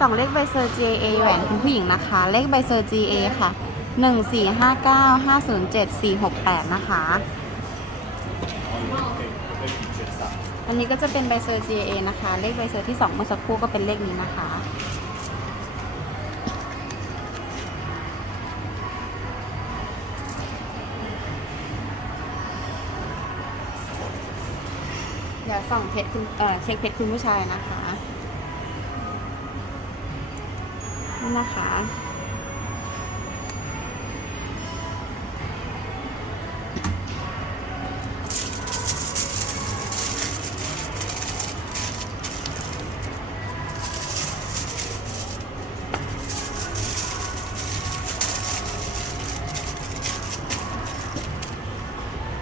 สองเลขใบเซอร์ GA แหวนคุณผู้หญิงนะคะ เลขใบเซอร์ GA ค่ะหนึ่งสี่ห้าเก้าห้าศูนย์เจ็ดสี่หกแปดนะคะ อันนี้ก็จะเป็นใบเซอร์ GA นะคะ เลขใบเซอร์ที่2เมื่อสักครู่ก็เป็นเลขนี้นะคะเดี๋ยวส่องเพชรคุณเอ่อเช็คเพชรคุณผู้ชายนะคะ นี่นะคะ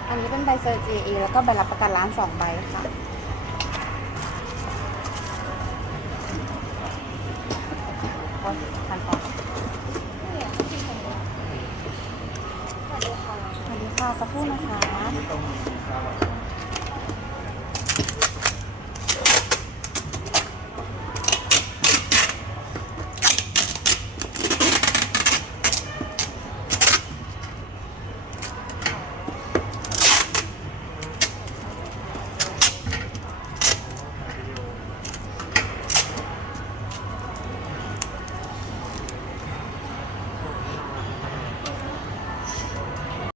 อันนี้เป็นใบเซอร์ GE แล้วก็ใบรับประกันร้านสองใบค่ะ พันต่อสวัสดี ค่ะสักครู่นะคะ